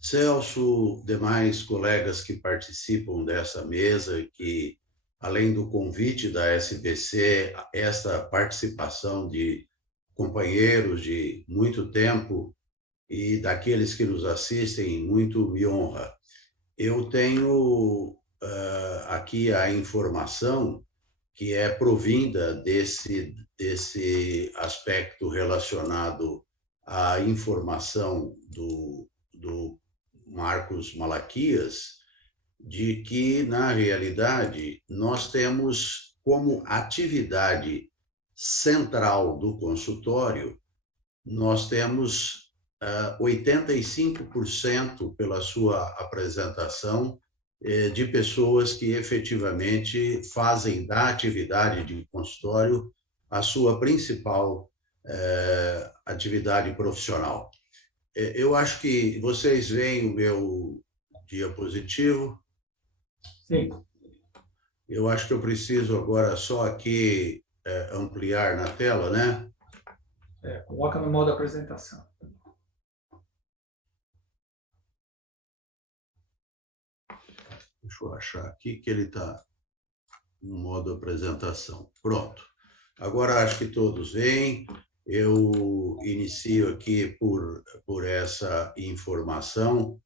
Celso, demais colegas que participam dessa mesa, que, além do convite da SBC, esta participação de companheiros de muito tempo e daqueles que nos assistem, muito me honra. Eu tenho aqui a informação que é provinda desse aspecto relacionado à informação do Marcos Malaquias, de que, na realidade, nós temos como atividade central do consultório, nós temos 85% pela sua apresentação de pessoas que efetivamente fazem da atividade de consultório a sua principal atividade profissional. Eu acho que vocês veem o meu diapositivo. Sim. Eu acho que eu preciso agora só aqui ampliar na tela, né? Coloca no modo apresentação. Deixa eu achar aqui que ele está no modo apresentação. Pronto. Agora acho que todos veem. Eu inicio aqui por essa informação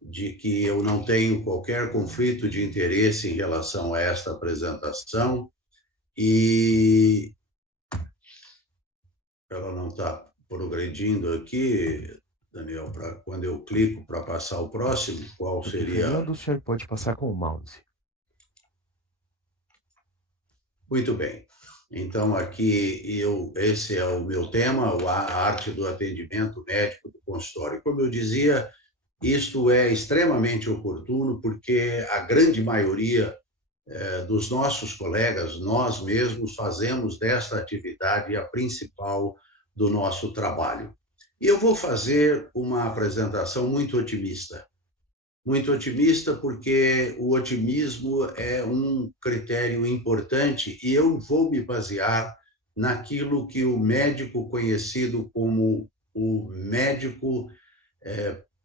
de que eu não tenho qualquer conflito de interesse em relação a esta apresentação e ela não está progredindo aqui, Daniel, para quando eu clico para passar o próximo, qual seria? Fernando, o senhor pode passar com o mouse. Muito bem. Então, aqui, esse é o meu tema, a arte do atendimento médico do consultório. Como eu dizia, isto é extremamente oportuno, porque a grande maioria dos nossos colegas, nós mesmos, fazemos desta atividade a principal do nosso trabalho. E eu vou fazer uma apresentação muito otimista. Muito otimista, porque o otimismo é um critério importante e eu vou me basear naquilo que o médico conhecido como o médico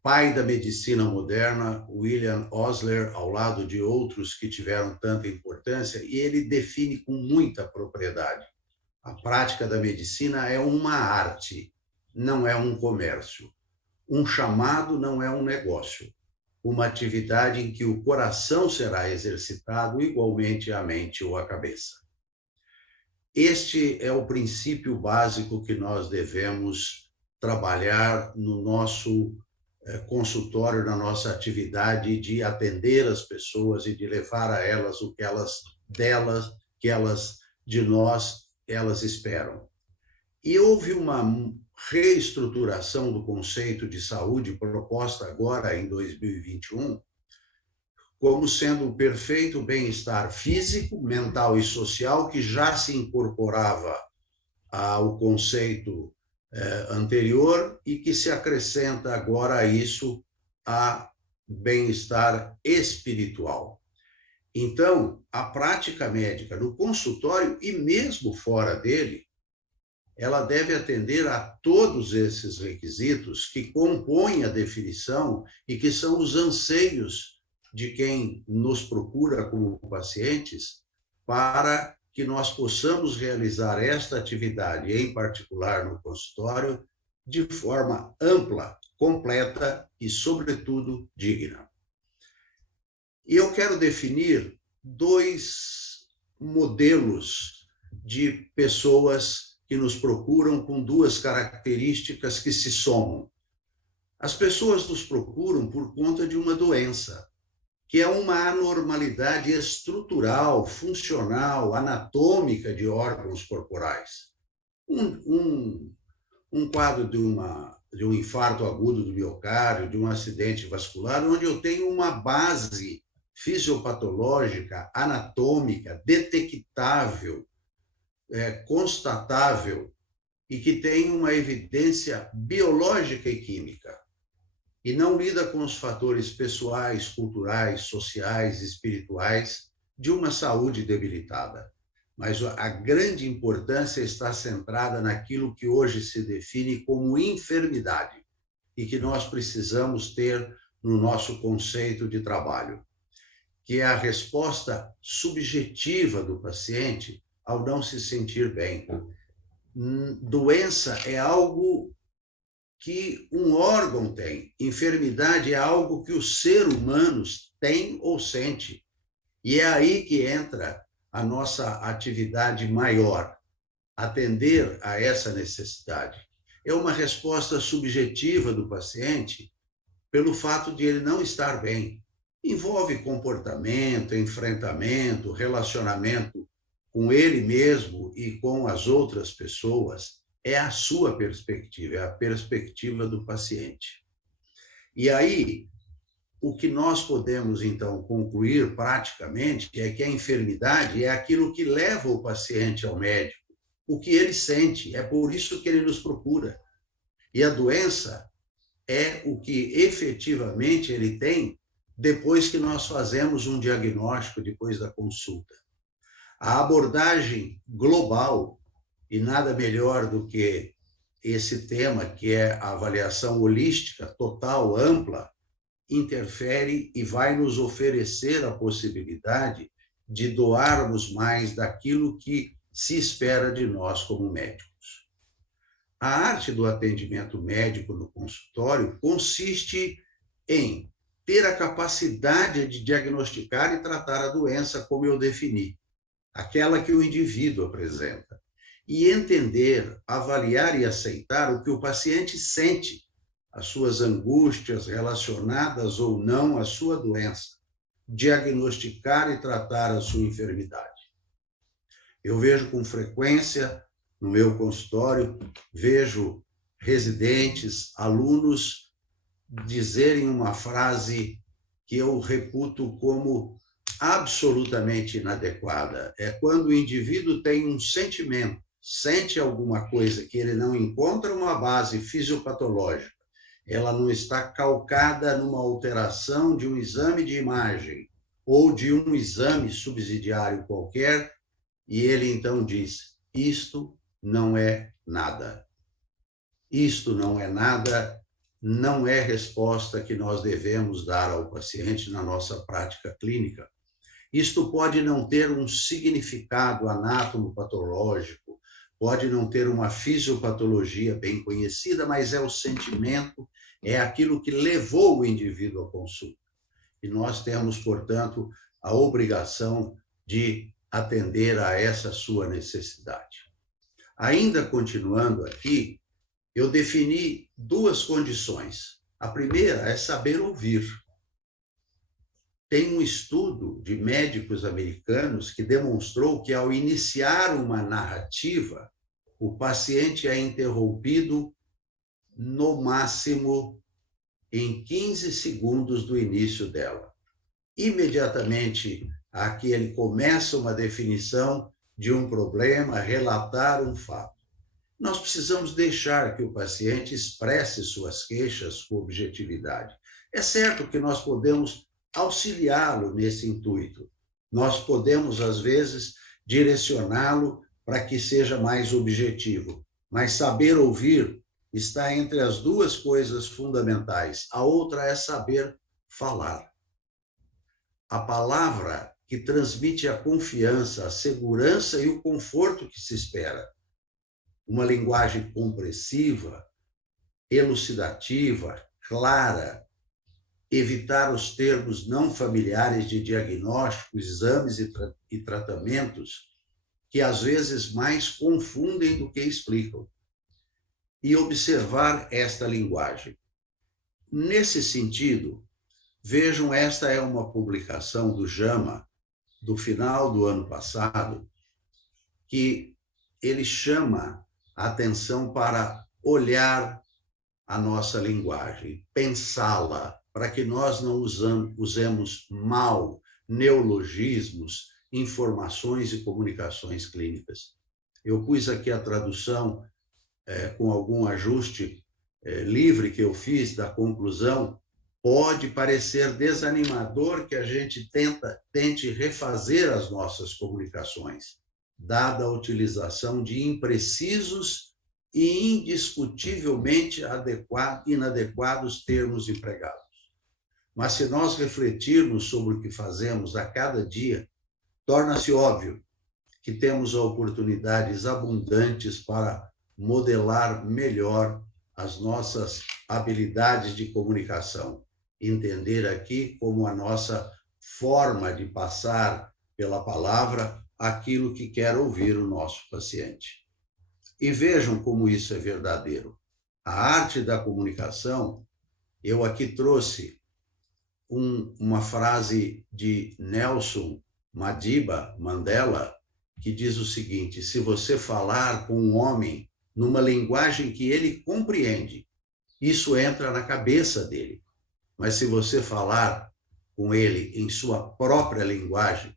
pai da medicina moderna, William Osler, ao lado de outros que tiveram tanta importância, e ele define com muita propriedade. A prática da medicina é uma arte, não é um comércio. Um chamado não é um negócio. Uma atividade em que o coração será exercitado igualmente a mente ou a cabeça. Este é o princípio básico que nós devemos trabalhar no nosso consultório, na nossa atividade de atender as pessoas e de levar a elas o que elas de nós esperam. E houve uma reestruturação do conceito de saúde proposta agora em 2021, como sendo o perfeito bem-estar físico, mental e social, que já se incorporava ao conceito anterior e que se acrescenta agora a isso a bem-estar espiritual. Então, a prática médica no consultório e mesmo fora dele, ela deve atender a todos esses requisitos que compõem a definição e que são os anseios de quem nos procura como pacientes para que nós possamos realizar esta atividade, em particular no consultório, de forma ampla, completa e, sobretudo, digna. E eu quero definir 2 modelos de pessoas que nos procuram com 2 características que se somam. As pessoas nos procuram por conta de uma doença, que é uma anormalidade estrutural, funcional, anatômica de órgãos corporais. Um quadro de um infarto agudo do miocárdio, de um acidente vascular, onde eu tenho uma base fisiopatológica, anatômica, detectável, constatável e que tem uma evidência biológica e química. E não lida com os fatores pessoais, culturais, sociais, espirituais de uma saúde debilitada. Mas a grande importância está centrada naquilo que hoje se define como enfermidade e que nós precisamos ter no nosso conceito de trabalho, que é a resposta subjetiva do paciente ao não se sentir bem. Doença é algo que um órgão tem, enfermidade é algo que os seres humanos têm ou sente. E é aí que entra a nossa atividade maior, atender a essa necessidade. É uma resposta subjetiva do paciente pelo fato de ele não estar bem. Envolve comportamento, enfrentamento, relacionamento com ele mesmo e com as outras pessoas. É a sua perspectiva, é a perspectiva do paciente. E aí, o que nós podemos, então, concluir praticamente é que a enfermidade é aquilo que leva o paciente ao médico, o que ele sente, é por isso que ele nos procura. E a doença é o que efetivamente ele tem depois que nós fazemos um diagnóstico, depois da consulta. A abordagem global, e nada melhor do que esse tema, que é a avaliação holística, total, ampla, interfere e vai nos oferecer a possibilidade de doarmos mais daquilo que se espera de nós como médicos. A arte do atendimento médico no consultório consiste em ter a capacidade de diagnosticar e tratar a doença como eu defini, aquela que o indivíduo apresenta, e entender, avaliar e aceitar o que o paciente sente, as suas angústias relacionadas ou não à sua doença, diagnosticar e tratar a sua enfermidade. Eu vejo com frequência, no meu consultório, vejo residentes, alunos dizerem uma frase que eu reputo como absolutamente inadequada. É quando o indivíduo tem um sentimento, sente alguma coisa que ele não encontra uma base fisiopatológica, ela não está calcada numa alteração de um exame de imagem ou de um exame subsidiário qualquer, e ele então diz: isto não é nada. Isto não é nada, não é resposta que nós devemos dar ao paciente na nossa prática clínica. Isto pode não ter um significado anatomopatológico, pode não ter uma fisiopatologia bem conhecida, mas é o sentimento, é aquilo que levou o indivíduo à consulta. E nós temos, portanto, a obrigação de atender a essa sua necessidade. Ainda continuando aqui, eu defini duas condições. A primeira é saber ouvir. Tem um estudo de médicos americanos que demonstrou que, ao iniciar uma narrativa, o paciente é interrompido no máximo em 15 segundos do início dela. Imediatamente, aqui ele começa uma definição de um problema, relatar um fato. Nós precisamos deixar que o paciente expresse suas queixas com objetividade. É certo que nós podemos auxiliá-lo nesse intuito. Nós podemos, às vezes, direcioná-lo para que seja mais objetivo. Mas saber ouvir está entre as duas coisas fundamentais. A outra é saber falar. A palavra que transmite a confiança, a segurança e o conforto que se espera. Uma linguagem compressiva, elucidativa, clara, evitar os termos não familiares de diagnóstico, exames e tratamentos, que às vezes mais confundem do que explicam, e observar esta linguagem. Nesse sentido, vejam, esta é uma publicação do JAMA, do final do ano passado, que ele chama a atenção para olhar a nossa linguagem, pensá-la, para que nós não usemos mal neologismos, informações e comunicações clínicas. Eu pus aqui a tradução com algum ajuste livre que eu fiz da conclusão. Pode parecer desanimador que a gente tente refazer as nossas comunicações, dada a utilização de imprecisos e indiscutivelmente inadequados termos empregados. mas se nós refletirmos sobre o que fazemos a cada dia, torna-se óbvio que temos oportunidades abundantes para modelar melhor as nossas habilidades de comunicação. Entender aqui como a nossa forma de passar pela palavra aquilo que quer ouvir o nosso paciente. E vejam como isso é verdadeiro. A arte da comunicação, eu aqui trouxe uma frase de Nelson Madiba Mandela, que diz o seguinte: se você falar com um homem numa linguagem que ele compreende, isso entra na cabeça dele. Mas se você falar com ele em sua própria linguagem,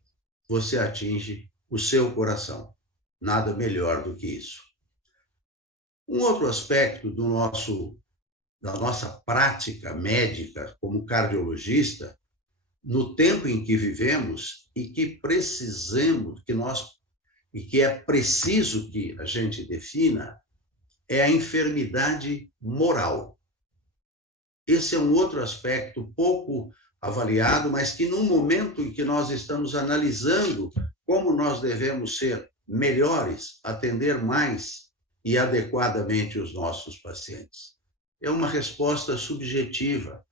você atinge o seu coração. Nada melhor do que isso. Um outro aspecto da nossa prática médica como cardiologista, no tempo em que vivemos e que precisamos, que é preciso que a gente defina, é a enfermidade moral. Esse é um outro aspecto pouco avaliado, mas que no momento em que nós estamos analisando como nós devemos ser melhores, atender mais e adequadamente os nossos pacientes. É uma resposta subjetiva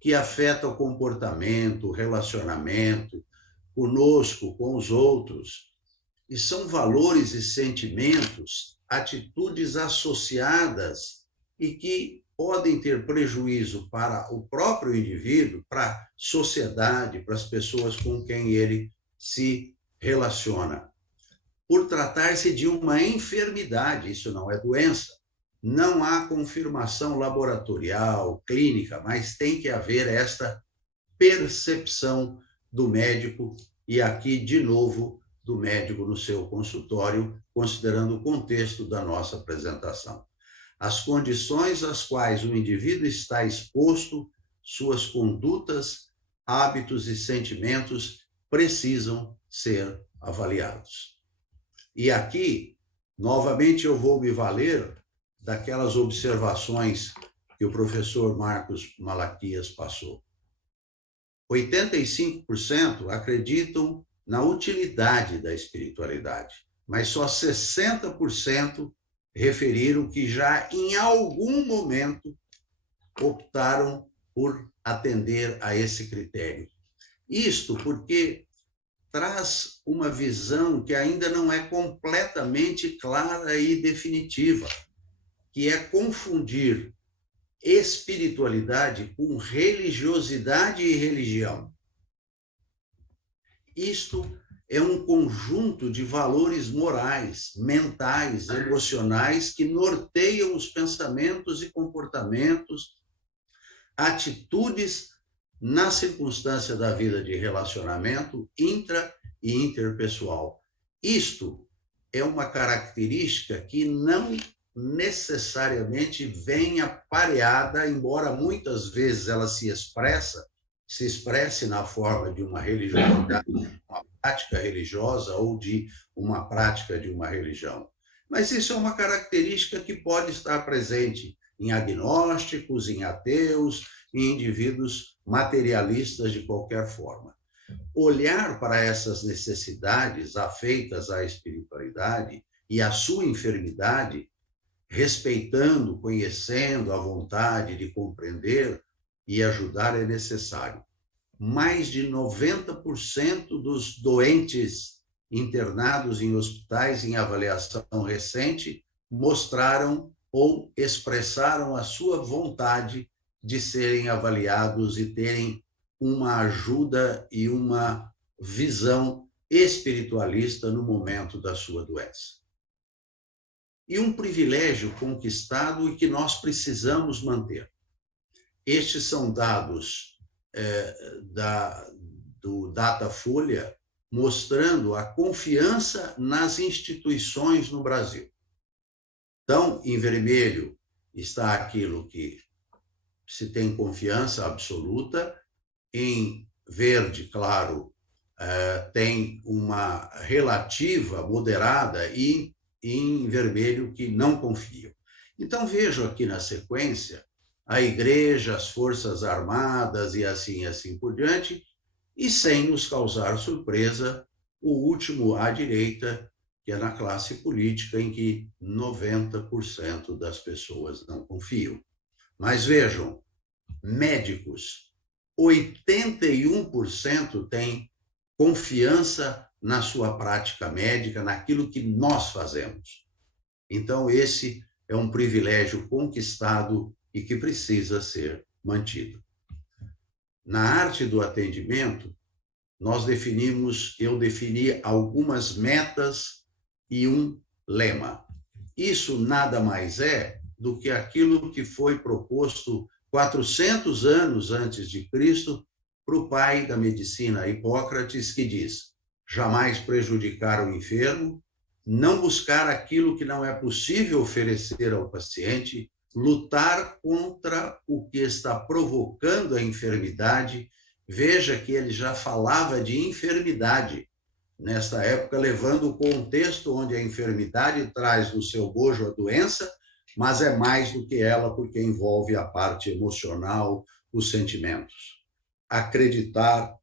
que afeta o comportamento, o relacionamento conosco, com os outros. E são valores e sentimentos, atitudes associadas e que podem ter prejuízo para o próprio indivíduo, para a sociedade, para as pessoas com quem ele se relaciona. Por tratar-se de uma enfermidade, isso não é doença. Não há confirmação laboratorial, clínica, mas tem que haver esta percepção do médico, e aqui, de novo, do médico no seu consultório, considerando o contexto da nossa apresentação. As condições às quais o indivíduo está exposto, suas condutas, hábitos e sentimentos precisam ser avaliados. E aqui, novamente, eu vou me valer daquelas observações que o professor Marcos Malaquias passou. 85% acreditam na utilidade da espiritualidade, mas só 60% referiram que já em algum momento optaram por atender a esse critério. Isto porque traz uma visão que ainda não é completamente clara e definitiva, que é confundir espiritualidade com religiosidade e religião. Isto é um conjunto de valores morais, mentais, emocionais que norteiam os pensamentos e comportamentos, atitudes na circunstância da vida de relacionamento intra e interpessoal. Isto é uma característica que não necessariamente vem apareada, embora muitas vezes ela se expresse na forma de uma religiosidade, uma prática religiosa ou de uma prática de uma religião. Mas isso é uma característica que pode estar presente em agnósticos, em ateus, em indivíduos materialistas de qualquer forma. Olhar para essas necessidades afeitas à espiritualidade e à sua enfermidade, respeitando, conhecendo a vontade de compreender e ajudar é necessário. Mais de 90% dos doentes internados em hospitais em avaliação recente mostraram ou expressaram a sua vontade de serem avaliados e terem uma ajuda e uma visão espiritualista no momento da sua doença. E um privilégio conquistado e que nós precisamos manter. Estes são dados do Datafolha, mostrando a confiança nas instituições no Brasil. Então, em vermelho está aquilo que se tem confiança absoluta, em verde, claro, tem uma relativa, moderada, e em vermelho que não confiam. Então, vejo aqui na sequência a igreja, as forças armadas e assim por diante, e sem nos causar surpresa, o último à direita, que é na classe política, em que 90% das pessoas não confiam. Mas vejam, médicos, 81% têm confiança na sua prática médica, naquilo que nós fazemos. Então, esse é um privilégio conquistado e que precisa ser mantido. Na arte do atendimento, eu defini algumas metas e um lema. Isso nada mais é do que aquilo que foi proposto 400 anos antes de Cristo para o pai da medicina, Hipócrates, que diz: jamais prejudicar o enfermo, não buscar aquilo que não é possível oferecer ao paciente, lutar contra o que está provocando a enfermidade. Veja que ele já falava de enfermidade, nesta época, levando o contexto onde a enfermidade traz no seu bojo a doença, mas é mais do que ela, porque envolve a parte emocional, os sentimentos. Acreditar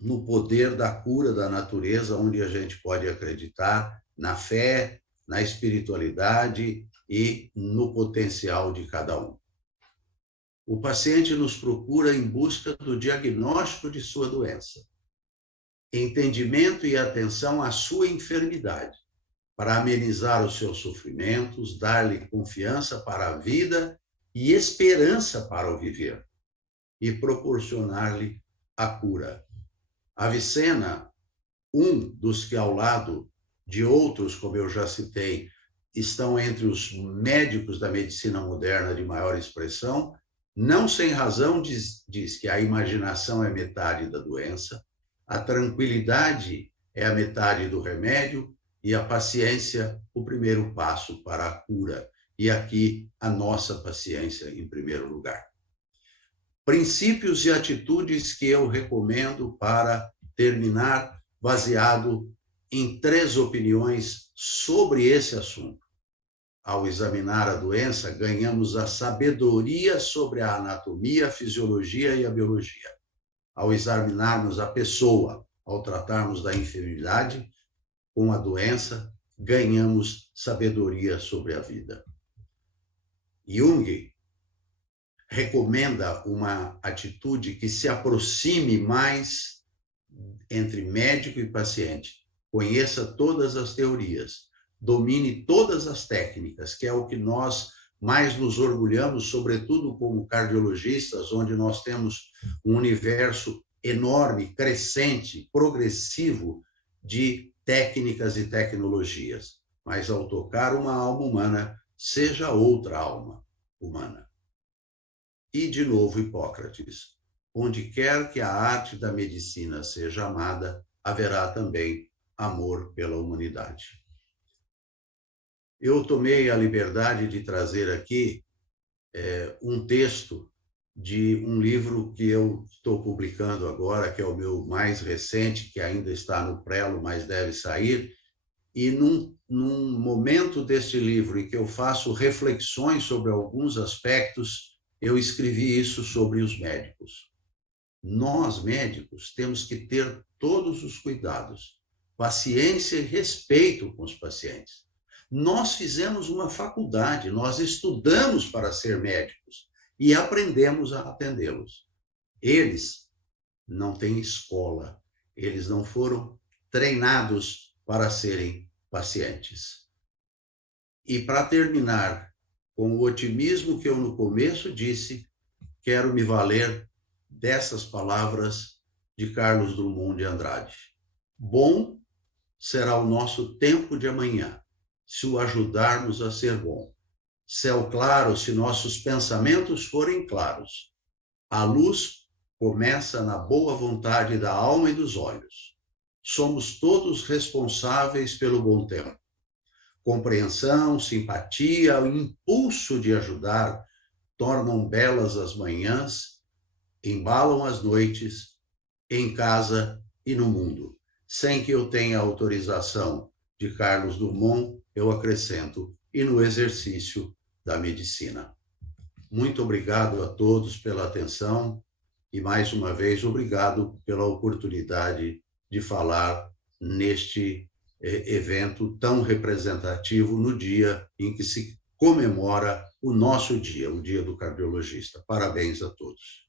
no poder da cura da natureza, onde a gente pode acreditar na fé, na espiritualidade e no potencial de cada um. O paciente nos procura em busca do diagnóstico de sua doença, entendimento e atenção à sua enfermidade, para amenizar os seus sofrimentos, dar-lhe confiança para a vida e esperança para o viver, e proporcionar-lhe a cura. Avicena, um dos que, ao lado de outros, como eu já citei, estão entre os médicos da medicina moderna de maior expressão, não sem razão diz que a imaginação é metade da doença, a tranquilidade é a metade do remédio e a paciência o primeiro passo para a cura. E aqui a nossa paciência em primeiro lugar. Princípios e atitudes que eu recomendo para terminar, baseado em 3 opiniões sobre esse assunto. Ao examinar a doença, ganhamos a sabedoria sobre a anatomia, a fisiologia e a biologia. Ao examinarmos a pessoa, ao tratarmos da enfermidade com a doença, ganhamos sabedoria sobre a vida. Jung recomenda uma atitude que se aproxime mais entre médico e paciente. Conheça todas as teorias, domine todas as técnicas, que é o que nós mais nos orgulhamos, sobretudo como cardiologistas, onde nós temos um universo enorme, crescente, progressivo de técnicas e tecnologias. Mas ao tocar uma alma humana, seja outra alma humana. E, de novo, Hipócrates: onde quer que a arte da medicina seja amada, haverá também amor pela humanidade. Eu tomei a liberdade de trazer aqui um texto de um livro que eu estou publicando agora, que é o meu mais recente, que ainda está no prelo, mas deve sair. E num momento deste livro em que eu faço reflexões sobre alguns aspectos, eu escrevi isso sobre os médicos. Nós, médicos, temos que ter todos os cuidados, paciência e respeito com os pacientes. Nós fizemos uma faculdade, nós estudamos para ser médicos e aprendemos a atendê-los. Eles não têm escola, eles não foram treinados para serem pacientes. E para terminar, com o otimismo que eu no começo disse, quero me valer dessas palavras de Carlos Drummond de Andrade. Bom será o nosso tempo de amanhã, se o ajudarmos a ser bom. Céu claro, se nossos pensamentos forem claros. A luz começa na boa vontade da alma e dos olhos. Somos todos responsáveis pelo bom tempo. Compreensão, simpatia, o impulso de ajudar tornam belas as manhãs, embalam as noites, em casa e no mundo. Sem que eu tenha autorização de Carlos Drummond, eu acrescento, e no exercício da medicina. Muito obrigado a todos pela atenção e, mais uma vez, obrigado pela oportunidade de falar neste evento tão representativo no dia em que se comemora o nosso dia, o Dia do Cardiologista. Parabéns a todos.